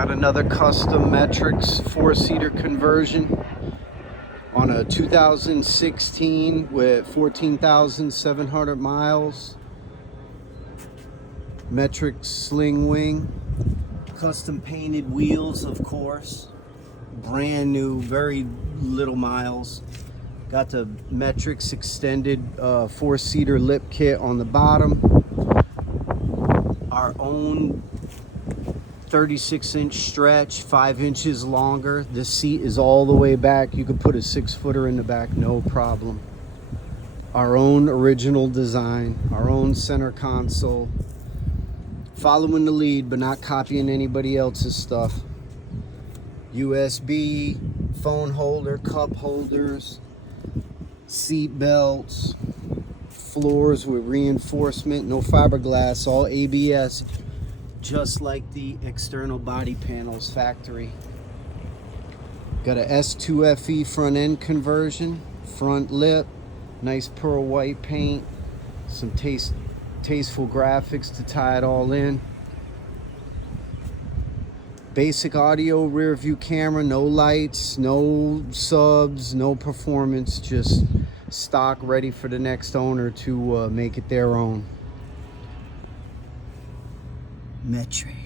Got another custom Metricks 4-seater conversion on a 2016 with 14,700 miles. Metricks sling wing. Custom painted wheels, of course. Brand new, very little miles. Got the Metricks extended 4-seater lip kit on the bottom. Our own 36-inch stretch, 5 inches longer. The seat is all the way back. You could put a 6-footer in the back, no problem. Our own original design, our own center console. Following the lead, but not copying anybody else's stuff. USB, phone holder, cup holders, seat belts, floors with reinforcement, no fiberglass, all ABS. Just like the external body panels factory. Got a S2FE front end conversion, front lip, nice pearl white paint, some tasteful graphics to tie it all in. Basic audio, rear view camera, no lights, no subs, no performance, just stock ready for the next owner to make it their own. Metricks.